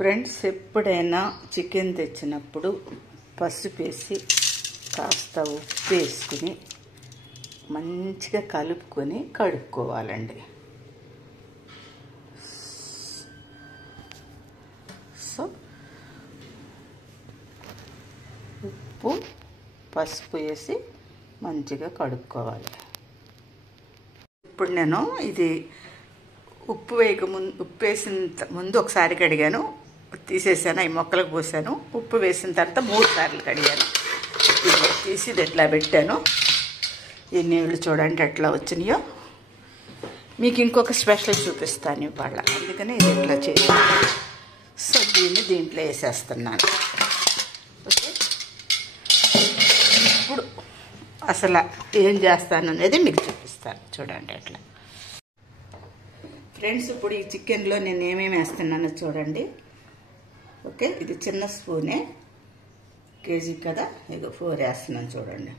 Friends, ఎప్పుడైనా chicken తెచ్చినప్పుడు పసుపు వేసి కాస్త ఉప్పు వేసుకుని మంచిగా కలుపుకొని కడుక్కోవాలండి. సో ఉప్పు పసుపు వేసి మంచిగా కడుక్కోవాలి. ఇప్పుడు నేను ఇది ఉప్పు వేసిన ముందు ఒకసారి కడిగాను, తీసేసాను, ఈ మొక్కలకు పోసాను. ఉప్పు వేసిన తర్వాత 3 సార్లు కడిగాను. ఇది తీసి ఇది ఎట్లా పెట్టాను. ఈ నీళ్ళు చూడండి ఎట్లా వచ్చినాయో. మీకు ఇంకొక స్పెషల్ చూపిస్తాను ఇవాళ, అందుకని ఇది ఎట్లా చేసి సో దీంట్లో వేసేస్తున్నాను. ఓకే, ఇప్పుడు అసలు ఏం చేస్తాను అనేది మీకు చూపిస్తాను. చూడండి ఎట్లా. ఫ్రెండ్స్, ఇప్పుడు ఈ చికెన్లో నేను ఏమేమి వేస్తున్నానో చూడండి. ఓకే, ఇది చిన్న స్పూనే, కేజీ కదా, ఇక 4 వేస్తున్నాను చూడండి.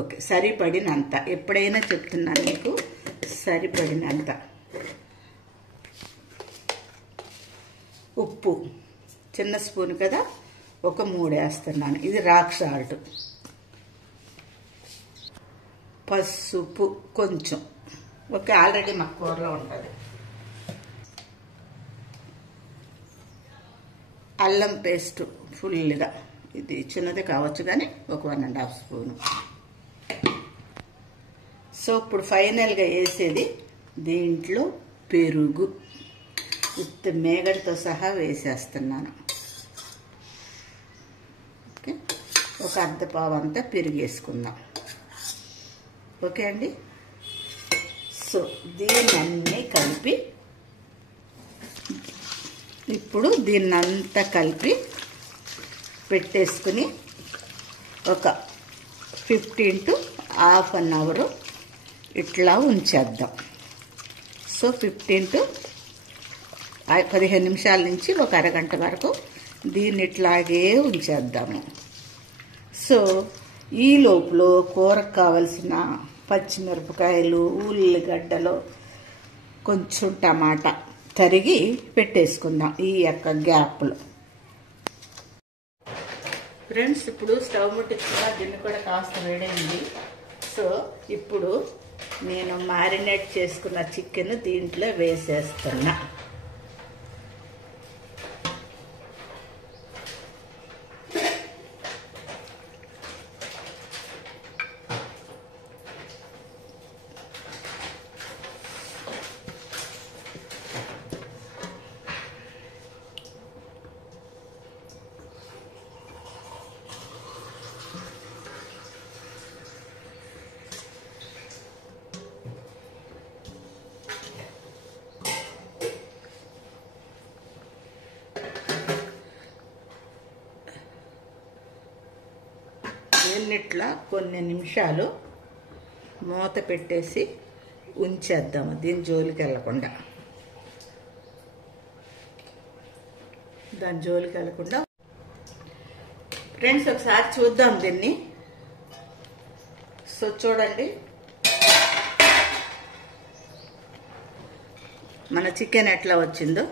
ఓకే, సరిపడినంత. ఎప్పుడైనా చెప్తున్నాను మీకు, సరిపడినంత. ఉప్పు చిన్న స్పూన్ కదా, ఒక 3 వేస్తున్నాను. ఇది రాక్ సాల్ట్. పసుపు కొంచెం, ఓకే, ఆల్రెడీ మా కూరలో ఉంటుంది. అల్లం పేస్ట్ ఫుల్గా, ఇది చిన్నది కావచ్చు కానీ ఒక 1.5 స్పూను. సో ఇప్పుడు ఫైనల్గా వేసేది దీంట్లో పెరుగు, ఉత్త మేగడతో సహా వేసేస్తున్నాను. ఓకే, ఒక అర్ధపావు అంతా పెరుగు వేసుకుందాం. ఓకే అండి. సో దీన్ని కలిపి ఇప్పుడు దీన్నంతా కలిపి పెట్టేసుకుని ఒక 15 to ½ an hour ఇట్లా ఉంచేద్దాం. సో 15 నిమిషాల నుంచి ఒక అరగంట వరకు దీన్ని ఇట్లాగే ఉంచేద్దాము. సో ఈ లోపల కూరకు కావలసిన పచ్చిమిరపకాయలు, ఉల్లిగడ్డలు, కొంచెం టమాటా తరిగి పెట్టేసుకుందాం ఈ యొక్క గ్యాప్లో. ఫ్రెండ్స్, ఇప్పుడు స్టవ్ ముట్టించుకున్న గిన్నె కూడా కాస్త వేడైంది. సో ఇప్పుడు నేను మ్యారినేట్ చేసుకున్న చికెన్ దీంట్లో వేసేస్తున్నా. ఇట్లా కొన్ని నిమిషాలు మూత పెట్టేసి ఉంచేద్దాము, దీని జోలికి వెళ్ళకుండా. దాని జోలికి వెళ్ళకుండా ఫ్రెండ్స్ ఒకసారి చూద్దాం దీన్ని. సో చూడండి, మన చికెన్ ఎట్లా వచ్చిందో.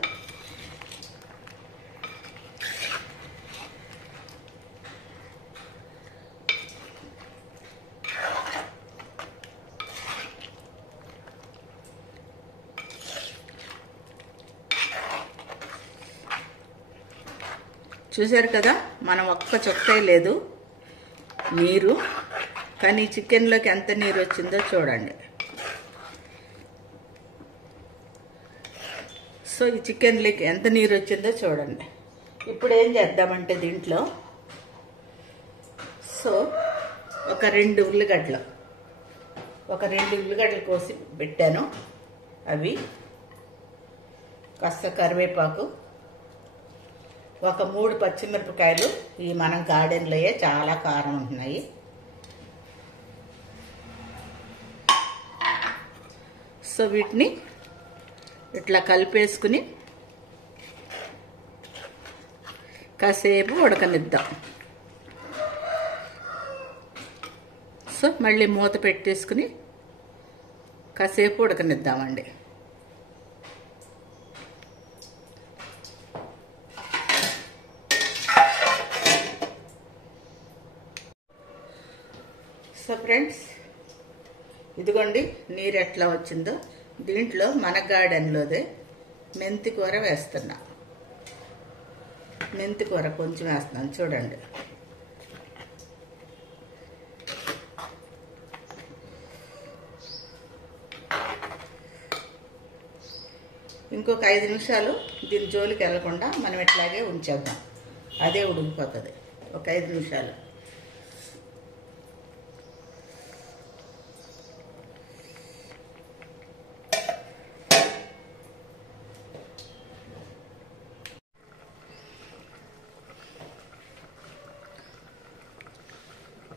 చూసారు కదా, మనం ఒక్క చుక్కే లేదు నీరు, కానీ చికెన్లోకి ఎంత నీరు వచ్చిందో చూడండి. సో ఈ చికెన్లోకి ఎంత నీరు వచ్చిందో చూడండి. ఇప్పుడు ఏం చేద్దామంటే దీంట్లో సో ఒక 2 ఉల్లిగడ్డలు కోసి పెట్టాను. అవి కాస్త కరివేపాకు, ఒక 3 పచ్చిమిరపకాయలు, ఈ మనం గార్డెన్లో చాలా కారం ఉంటున్నాయి. సో వీటిని ఇట్లా కలిపేసుకుని కాసేపు ఉడకనిద్దాం. సో మళ్ళీ మూత పెట్టేసుకుని కాసేపు ఉడకనిద్దామండి. ఫ్రెండ్స్, ఇదిగోండి నీరు ఎట్లా వచ్చిందో. దీంట్లో మన గార్డెన్లోదే మెంతి కూర వేస్తున్నా. మెంతి కూర కొంచెం వేస్తున్నాను చూడండి. ఇంకొక 5 నిమిషాలు దీని జోలికి వెళ్ళకుండా మనం ఇట్లాగే ఉంచేద్దాం. అదే ఉడికిపోతుంది ఒక 5 నిమిషాలు.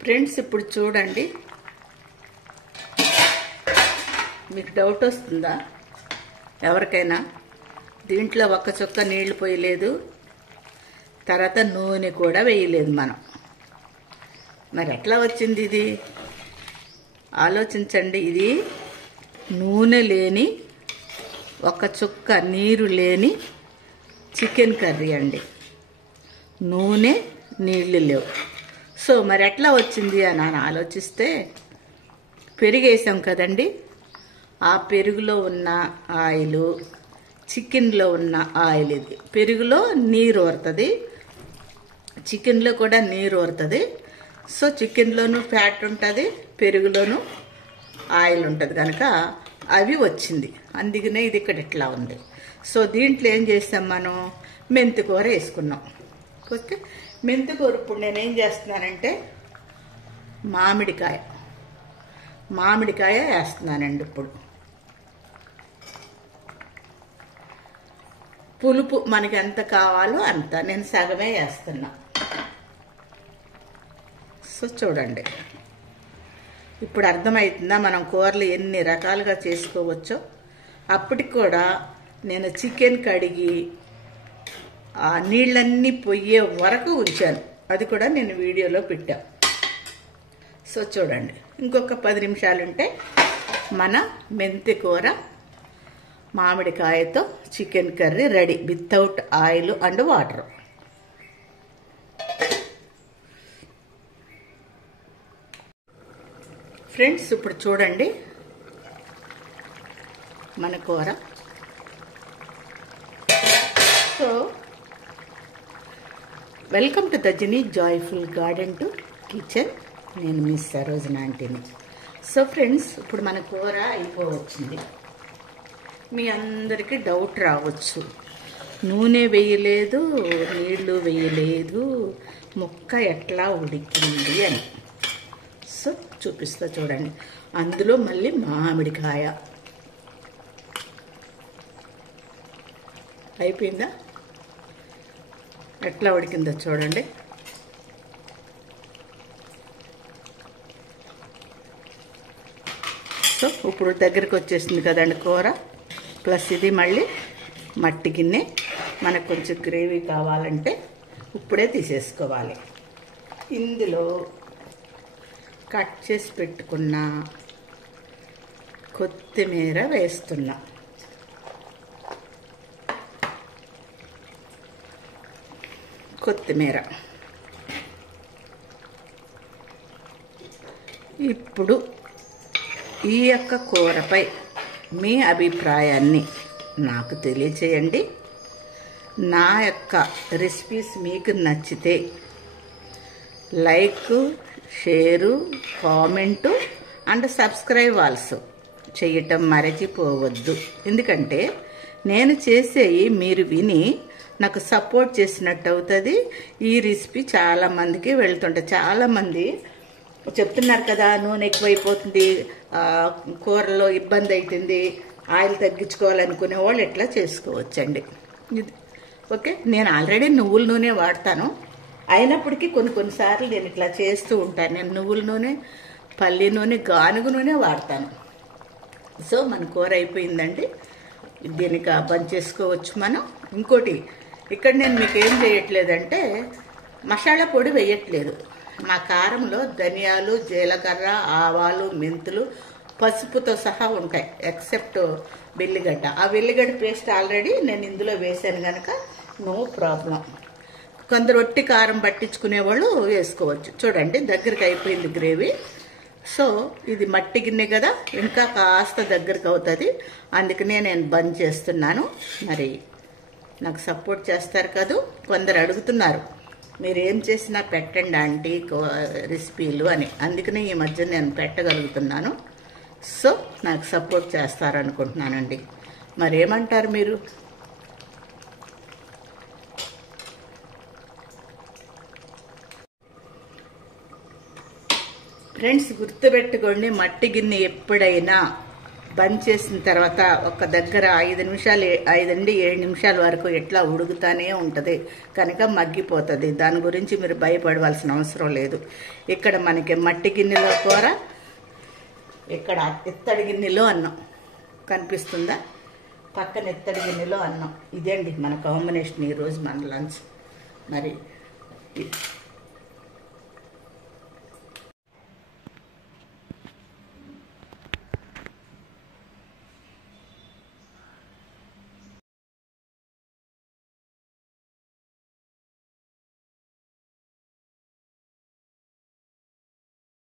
ఫ్రెండ్స్, ఇప్పుడు చూడండి, మీకు డౌట్ వస్తుందా ఎవరికైనా? దీంట్లో ఒక్క చుక్క నీళ్లు పోయలేదు, తర్వాత నూనె కూడా వేయలేదు మనం. మరి ఎట్లా వచ్చింది ఇది? ఆలోచించండి. ఇది నూనె లేని, ఒక చుక్క నీరు లేని చికెన్ కర్రీ అండి. నూనె నీళ్లు లేవు. సో మరి ఎట్లా వచ్చింది అని ఆలోచిస్తే, పెరిగేసాం కదండి. ఆ పెరుగులో ఉన్న ఆయిల్, చికెన్లో ఉన్న ఆయిల్. ఇది పెరుగులో నీరు ఊరుతుంది, చికెన్లో కూడా నీరు ఊరుతుంది. సో చికెన్లోనూ ఫ్యాట్ ఉంటుంది, పెరుగులోనూ ఆయిల్ ఉంటుంది కనుక అవి వచ్చింది. అందుకనే ఇది ఇక్కడ ఇట్లా ఉంది. సో దీంట్లో ఏం చేస్తాం మనం? మెంతి కూర వేసుకున్నాం. ఓకే, మెంతి కూర ఇప్పుడు నేనేం చేస్తున్నానంటే మామిడికాయ వేస్తున్నానండి. ఇప్పుడు పులుపు మనకి ఎంత కావాలో అంత, నేను సగమే వేస్తున్నా. సో చూడండి, ఇప్పుడు అర్థమవుతుందా మనం కూరలు ఎన్ని రకాలుగా చేసుకోవచ్చో? అప్పటికి కూడా నేను చికెన్ కడిగి ఆ నీళ్ళన్నీ పొయ్యే వరకు ఉంచాను. అది కూడా నేను వీడియోలో పెట్టా. సో చూడండి, ఇంకొక 10 నిమిషాలు ఉంటే మన మెంతి కూర మామిడికాయతో chicken curry ready, without oil and water. Friends, ఇప్పుడు చూడండి మన కూర. సో వెల్కమ్ టు తజిని జాయ్ఫుల్ గార్డెన్ టు కిచెన్. నేను మిస్ సరోజన ఆంటీని. సో ఫ్రెండ్స్, ఇప్పుడు మన కూర అయిపోవచ్చింది. మీ అందరికీ డౌట్ రావచ్చు, నూనె వేయలేదు, నీళ్లు వేయలేదు, ముక్క ఎట్లా ఉడికింది అని. సో చూపిస్తా చూడండి. అందులో మళ్ళీ మామిడికాయ అయిపోయిందా? ఎట్లా ఉడికిందో చూడండి. సో ఇప్పుడు దగ్గరికి వచ్చేసింది కదండి కూర. ప్లస్ ఇది మళ్ళీ మట్టి గిన్నె. మనకు కొంచెం గ్రేవీ కావాలంటే ఇప్పుడే తీసేసుకోవాలి. ఇందులో కట్ చేసి పెట్టుకున్న కొత్తిమీర వేస్తున్నా. కొత్తిమీర ఇప్పుడు ఈ యొక్క కూరపై మీ అభిప్రాయాన్ని నాకు తెలియచేయండి. నా యొక్క రెసిపీస్ మీకు నచ్చితే like, share, comment and subscribe also చేయటం మరచిపోవద్దు. ఎందుకంటే నేను చేసేవి మీరు విని నాకు సపోర్ట్ చేసినట్టు అవుతుంది. ఈ రెసిపీ చాలామందికి వెళ్తుంటుంది. చాలామంది చెప్తున్నారు కదా, నూనె ఎక్కువైపోతుంది, కూరలో ఇబ్బంది అవుతుంది, ఆయిల్ తగ్గించుకోవాలనుకునే వాళ్ళు ఎట్లా చేసుకోవచ్చండి. ఓకే, నేను ఆల్రెడీ నువ్వుల నూనె వాడతాను. అయినప్పటికీ కొన్నిసార్లు నేను ఇట్లా చేస్తూ ఉంటాను. నేను నువ్వుల నూనె, పల్లి నూనె, గానుగ నూనె వాడతాను. సో మన కూర అయిపోయిందండి. దీనికి బంద్ చేసుకోవచ్చు మనం. ఇంకోటి, ఇక్కడ నేను మీకు ఏం చేయట్లేదంటే మసాలా పొడి వేయట్లేదు. మా కారంలో ధనియాలు, జీలకర్ర, ఆవాలు, మెంతులు, పసుపుతో సహా ఉంటాయి, ఎక్సెప్ట్ వెల్లిగడ్డ. ఆ వెల్లిగడ్డ పేస్ట్ ఆల్రెడీ నేను ఇందులో వేసాను కనుక నో ప్రాబ్లం. కొందరు ఒట్టి కారం పట్టించుకునే వాళ్ళు వేసుకోవచ్చు. చూడండి దగ్గరికి అయిపోయింది గ్రేవీ. సో ఇది మట్టి గిన్నె కదా, ఇంకా కాస్త దగ్గరకు అవుతుంది, అందుకనే నేను బంద్ చేస్తున్నాను. మరి నాకు సపోర్ట్ చేస్తారు కదా. కొందరు అడుగుతున్నారు మీరు ఏం చేసినా పెట్టండి ఆంటీ రెసిపీలు అని, అందుకనే ఈ మధ్య నేను పెట్టగలుగుతున్నాను. సో నాకు సపోర్ట్ చేస్తారనుకుంటున్నానండి. మరి ఏమంటారు మీరు? ఫ్రెండ్స్ గుర్తుపెట్టుకోండి, మట్టి గిన్నె ఎప్పుడైనా బంద్ చేసిన తర్వాత ఒక దగ్గర 5 నుండి 7 నిమిషాల వరకు ఎట్లా ఉడుకుతానే ఉంటుంది, కనుక మగ్గిపోతుంది. దాని గురించి మీరు భయపడవలసిన అవసరం లేదు. ఇక్కడ మనకి మట్టి గిన్నెలో కూర, ఇక్కడ ఇత్తడి గిన్నెలో అన్నం కనిపిస్తుందా, పక్కన ఇత్తడి గిన్నెలో అన్నం. ఇదేండి మన కాంబినేషన్ ఈరోజు మన లంచ్. మరి